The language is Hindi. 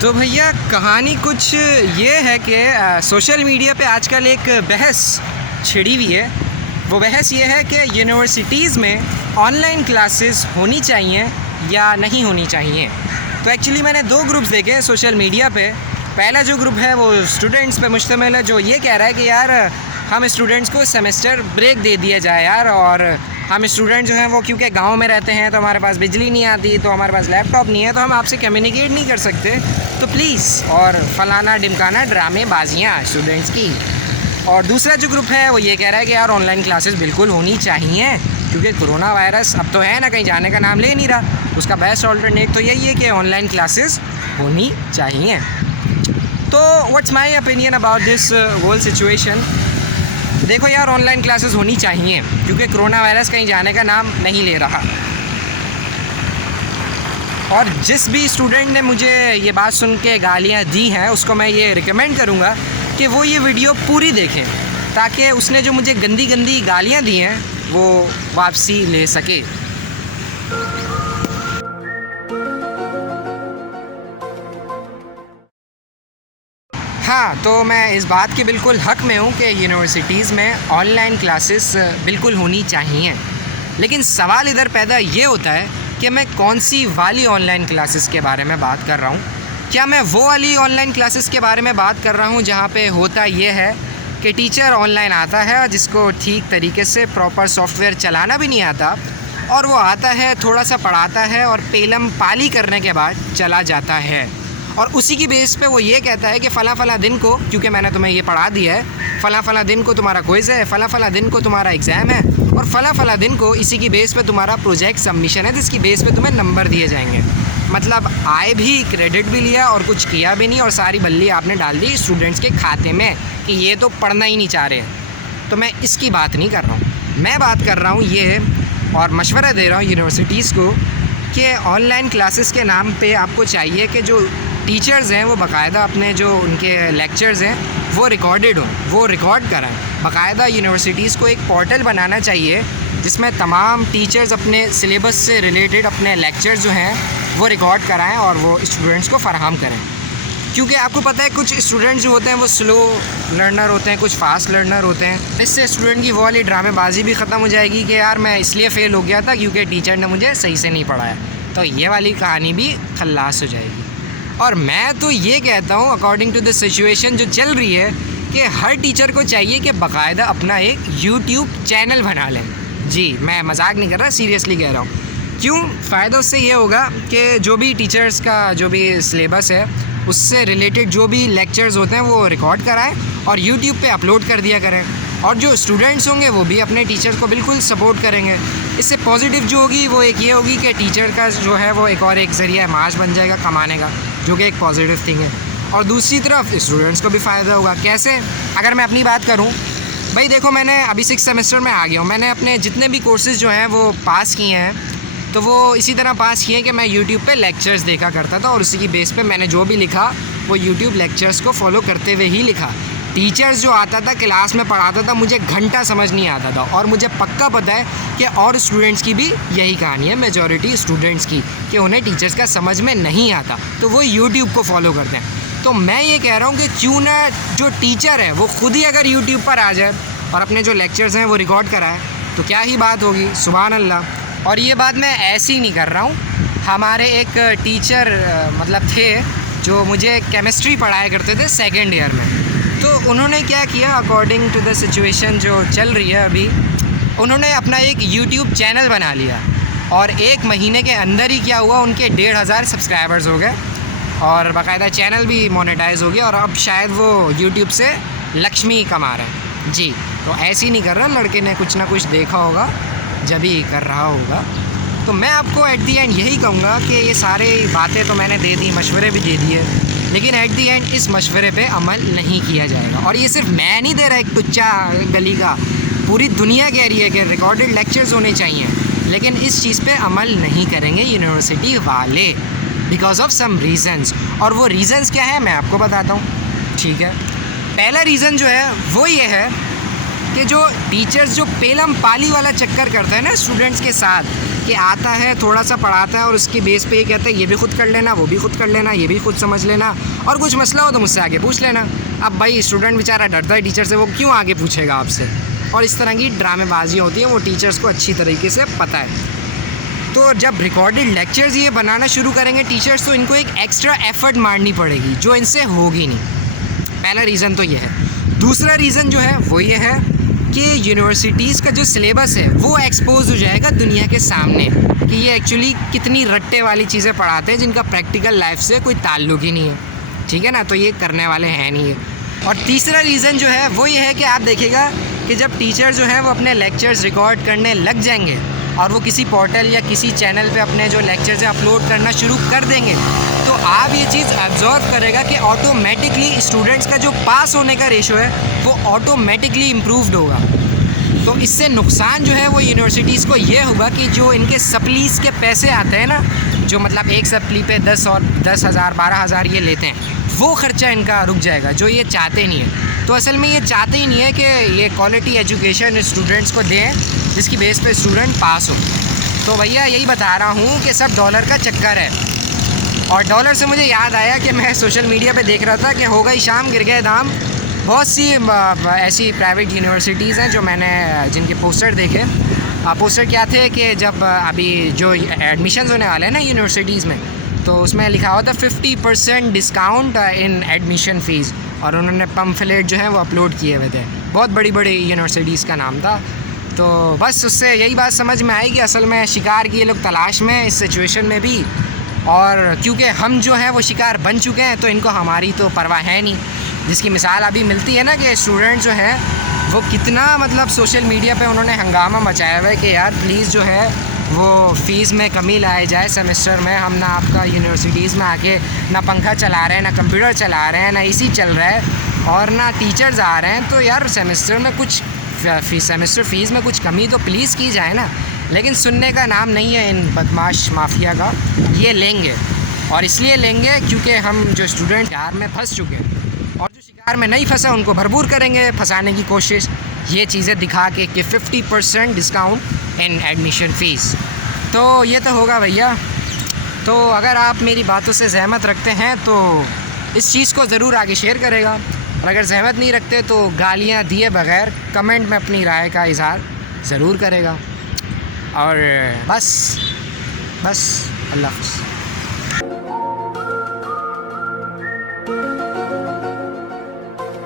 तो भैया कहानी कुछ ये है कि सोशल मीडिया पे आजकल एक बहस छिड़ी हुई है। वो बहस ये है कि यूनिवर्सिटीज़ में ऑनलाइन क्लासेस होनी चाहिए या नहीं होनी चाहिए। तो एक्चुअली मैंने दो ग्रुप्स देखे हैं सोशल मीडिया पे। पहला जो ग्रुप है वो स्टूडेंट्स पे मुश्तमिल है, जो ये कह रहा है कि यार हम स्टूडेंट्स को सेमेस्टर ब्रेक दे दिया जाए यार, और हम स्टूडेंट जो हैं वो क्योंकि गांव में रहते हैं तो हमारे पास बिजली नहीं आती, तो हमारे पास लैपटॉप नहीं है, तो हम आपसे कम्युनिकेट नहीं कर सकते, तो प्लीज़, और फलाना ढिमकाना ड्रामेबाजियाँ स्टूडेंट्स की। और दूसरा जो ग्रुप है वो ये कह रहा है कि यार ऑनलाइन क्लासेस बिल्कुल होनी चाहिए, क्योंकि कोरोना वायरस अब तो है ना, कहीं जाने का नाम ले नहीं रहा। उसका बेस्ट ऑल्टरनेट तो यही है कि ऑनलाइन क्लासेस होनी चाहिए। तो what's my opinion about this whole situation. देखो यार, ऑनलाइन क्लासेस होनी चाहिए क्योंकि कोरोना वायरस कहीं जाने का नाम नहीं ले रहा। और जिस भी स्टूडेंट ने मुझे ये बात सुन के गालियाँ दी हैं उसको मैं ये रिकमेंड करूँगा कि वो ये वीडियो पूरी देखें, ताकि उसने जो मुझे गंदी गंदी गालियाँ दी हैं वो वापसी ले सके। हाँ, तो मैं इस बात के बिल्कुल हक़ में हूँ कि यूनिवर्सिटीज़ में ऑनलाइन क्लासेस बिल्कुल होनी चाहिए, लेकिन सवाल इधर पैदा ये होता है कि मैं कौन सी वाली ऑनलाइन क्लासेस के बारे में बात कर रहा हूँ। क्या मैं वो वाली ऑनलाइन क्लासेस के बारे में बात कर रहा हूँ जहाँ पे होता ये है कि टीचर ऑनलाइन आता है जिसको ठीक तरीके से प्रॉपर सॉफ्टवेयर चलाना भी नहीं आता, और वो आता है, थोड़ा सा पढ़ाता है और पेलम पाली करने के बाद चला जाता है, और उसी की बेस पे वो ये कहता है कि फ़ला दिन को, क्योंकि मैंने तुम्हें ये पढ़ा दिया है, फ़ला दिन को तुम्हारा क्विज़ है, फ़ला दिन को तुम्हारा एग्ज़ाम है, और फ़ला दिन को इसी की बेस पे तुम्हारा प्रोजेक्ट सबमिशन है, जिसकी बेस पे तुम्हें नंबर दिए जाएंगे। मतलब आए भी, क्रेडिट भी लिया और कुछ किया भी नहीं, और सारी बल्ली आपने डाल दी स्टूडेंट्स के खाते में कि ये तो पढ़ना ही नहीं चाह रहे। तो मैं इसकी बात नहीं कर रहा हूँ, मैं बात कर रहा हूँ ये, और मशवरा दे रहा हूँ यूनिवर्सिटीज़ को कि ऑनलाइन क्लासेस के नाम पे आपको चाहिए कि जो टीचर्स हैं वो बाकायदा अपने जो उनके लेक्चर्स हैं वो रिकॉर्डेड हों, वो रिकॉर्ड कराएं। बाकायदा यूनिवर्सिटीज़ को एक पोर्टल बनाना चाहिए जिसमें तमाम टीचर्स अपने सिलेबस से रिलेटेड अपने लेक्चर्स जो हैं वो रिकॉर्ड कराएं और वो स्टूडेंट्स को फ़राहम करें। क्योंकि आपको पता है कुछ स्टूडेंट्स जो होते हैं वो स्लो लर्नर होते हैं, कुछ फास्ट लर्नर होते हैं। इससे स्टूडेंट की वो वाली ड्रामेबाजी भी ख़त्म हो जाएगी कि यार मैं इसलिए फ़ेल हो गया था क्योंकि टीचर ने मुझे सही से नहीं पढ़ाया, तो ये वाली कहानी भी खल्लास हो जाएगी। और मैं तो ये कहता हूँ, अकॉर्डिंग टू द सिचुएशन जो चल रही है, कि हर टीचर को चाहिए कि बाकायदा अपना एक यूट्यूब चैनल बना लें। जी, मैं मजाक नहीं कर रहा, सीरियसली कह रहा हूँ। क्यों? फ़ायदा उससे ये होगा कि जो भी टीचर्स का जो भी सिलेबस है उससे रिलेटेड जो भी लेक्चर्स होते हैं वो रिकॉर्ड कराएं और यूट्यूब पे अपलोड कर दिया करें, और जो स्टूडेंट्स होंगे वो भी अपने टीचर को बिल्कुल सपोर्ट करेंगे। इससे पॉजिटिव जो होगी वो एक ये होगी कि टीचर का जो है वो एक और एक ज़रिया माश बन जाएगा कमाने का, जो कि एक पॉजिटिव थिंग है। और दूसरी तरफ स्टूडेंट्स को भी फ़ायदा होगा। कैसे? अगर मैं अपनी बात करूँ, भाई देखो, मैंने अभी 6th सेमेस्टर में आ गया हूँ, मैंने अपने जितने भी कोर्सेज़ जो हैं वो पास किए हैं, तो वो इसी तरह पास किए कि मैं यूट्यूब पे लेक्चर्स देखा करता था, और उसी की बेस पे मैंने जो भी लिखा वो यूट्यूब लेक्चर्स को फॉलो करते हुए ही लिखा। टीचर्स जो आता था क्लास में पढ़ाता था, मुझे घंटा समझ नहीं आता था, और मुझे पक्का पता है कि और स्टूडेंट्स की भी यही कहानी है, मेजॉरिटी स्टूडेंट्स की, कि उन्हें टीचर्स का समझ में नहीं आता तो वो यूट्यूब को फॉलो करते हैं। तो मैं ये कह रहा हूँ कि क्यों ना जो टीचर है वो खुद ही अगर यूट्यूब पर आ जाए और अपने जो लेक्चर्स हैं वो रिकॉर्ड कराए, तो क्या ही बात होगी। सुभान अल्लाह। और ये बात मैं ऐसे ही नहीं कर रहा हूँ, हमारे एक टीचर मतलब थे जो मुझे केमिस्ट्री पढ़ाया करते थे 2nd ईयर में, तो उन्होंने क्या किया, अकॉर्डिंग टू द सिचुएशन जो चल रही है अभी, उन्होंने अपना एक यूट्यूब चैनल बना लिया, और 1 महीने के अंदर ही क्या हुआ, उनके 1,500 सब्सक्राइबर्स हो गए, और बाकायदा चैनल भी मोनेटाइज हो गया, और अब शायद वो यूट्यूब से लक्ष्मी कमा रहे हैं। जी, तो ऐसे ही नहीं कर रहा, लड़के ने कुछ ना कुछ देखा होगा जब ही कर रहा होगा। तो मैं आपको एट दी एंड यही कहूँगा कि ये सारे बातें तो मैंने दे दी, मशवरे भी दे दिए, लेकिन एट दी एंड इस मशवरे पे अमल नहीं किया जाएगा। और ये सिर्फ मैं नहीं दे रहा, एक टुच्चा गली का, पूरी दुनिया कह रही है कि रिकॉर्डेड लेक्चर्स होने चाहिए, लेकिन इस चीज़ पे अमल नहीं करेंगे यूनिवर्सिटी वाले, बिकॉज ऑफ सम रीज़न्स। और वो रीज़न्स क्या है मैं आपको बताता हूँ, ठीक है। पहला रीज़न जो है वो ये है कि जो टीचर्स जो पेलम पाली वाला चक्कर करते हैं ना स्टूडेंट्स के साथ, कि आता है, थोड़ा सा पढ़ाता है और उसकी बेस पे ये कहता है ये भी खुद कर लेना, वो भी खुद कर लेना, ये भी खुद समझ लेना, और कुछ मसला हो तो मुझसे आगे पूछ लेना। अब भाई स्टूडेंट बेचारा डरता है टीचर से, वो क्यों आगे पूछेगा आपसे। और इस तरह की ड्रामेबाजी होती है, वो टीचर्स को अच्छी तरीके से पता है। तो जब रिकॉर्डेड लेक्चर्स ये बनाना शुरू करेंगे टीचर्स, तो इनको एक एक्स्ट्रा एफर्ट मारनी पड़ेगी जो इनसे होगी नहीं। पहला रीज़न तो ये है। दूसरा रीज़न जो है वो ये है कि यूनिवर्सिटीज़ का जो सिलेबस है वो एक्सपोज हो जाएगा दुनिया के सामने कि ये एक्चुअली कितनी रट्टे वाली चीज़ें पढ़ाते हैं जिनका प्रैक्टिकल लाइफ से कोई ताल्लुक ही नहीं है, ठीक है ना। तो ये करने वाले हैं नहीं है। और तीसरा रीज़न जो है वो ये है कि आप देखिएगा कि जब टीचर जो हैं वो अपने लेक्चर्स रिकॉर्ड करने लग जाएंगे और वो किसी पोर्टल या किसी चैनल पे अपने जो लेक्चर्स हैं अपलोड करना शुरू कर देंगे, तो आप ये चीज़ ऑब्जर्व करेगा कि ऑटोमेटिकली स्टूडेंट्स का जो पास होने का रेशो है वो ऑटोमेटिकली इम्प्रूव्ड होगा। तो इससे नुकसान जो है वो यूनिवर्सिटीज़ को ये होगा कि जो इनके सप्लीस के पैसे आते हैं ना, जो मतलब एक सप्ली पे 10,000 12,000 ये लेते हैं, वो ख़र्चा इनका रुक जाएगा, जो ये चाहते नहीं है। तो असल में ये चाहते ही नहीं है कि ये क्वालिटी एजुकेशन स्टूडेंट्स को दें जिसकी बेस पे स्टूडेंट पास हो। तो भैया यही बता रहा हूँ कि सब डॉलर का चक्कर है। और डॉलर से मुझे याद आया कि मैं सोशल मीडिया पे देख रहा था कि हो गई शाम गिर गए दाम। बहुत सी ऐसी प्राइवेट यूनिवर्सिटीज़ हैं जो मैंने जिनके पोस्टर देखे। पोस्टर क्या थे कि जब अभी जो एडमिशन्स होने वाले हैं ना यूनिवर्सिटीज़ में, तो उसमें लिखा हुआ था 50% डिस्काउंट इन एडमिशन फ़ीस, और उन्होंने पम्फलेट जो है वो अपलोड किए हुए थे। बहुत बड़ी बड़ी यूनिवर्सिटीज़ का नाम था। तो बस उससे यही बात समझ में आई कि असल में शिकार की ये लोग तलाश में इस सिचुएशन में भी, और क्योंकि हम जो हैं वो शिकार बन चुके हैं तो इनको हमारी तो परवाह है नहीं। जिसकी मिसाल अभी मिलती है ना कि स्टूडेंट जो हैं वो कितना मतलब सोशल मीडिया पे उन्होंने हंगामा मचाया हुआ है कि यार प्लीज़ जो है वो फ़ीस में कमी लाए जाए सेमेस्टर में। हम ना आपका यूनिवर्सिटीज़ में आके ना पंखा चला रहे हैं, ना कंप्यूटर चला रहे हैं, ना एसी चल रहा है, और ना टीचर्स आ रहे हैं। तो यार सेमेस्टर में कुछ सेमेस्टर फ़ीस में कुछ कमी तो प्लीज़ की जाए ना। लेकिन सुनने का नाम नहीं है इन बदमाश माफिया का। ये लेंगे, और इसलिए लेंगे क्योंकि हम जो स्टूडेंट शिकार में फंस चुके हैं, और जो शिकार में नहीं फंसा उनको भरपूर करेंगे फंसाने की कोशिश, ये चीज़ें दिखा के कि 50% डिस्काउंट इन एडमिशन फ़ीस। तो ये तो होगा भैया। तो अगर आप मेरी बातों से सहमत रखते हैं तो इस चीज़ को ज़रूर आगे शेयर करेगा, और अगर सहमत नहीं रखते तो गालियाँ दिए बगैर कमेंट में अपनी राय का इज़हार ज़रूर करेगा। और बस अल्लाह हाफ़िज़।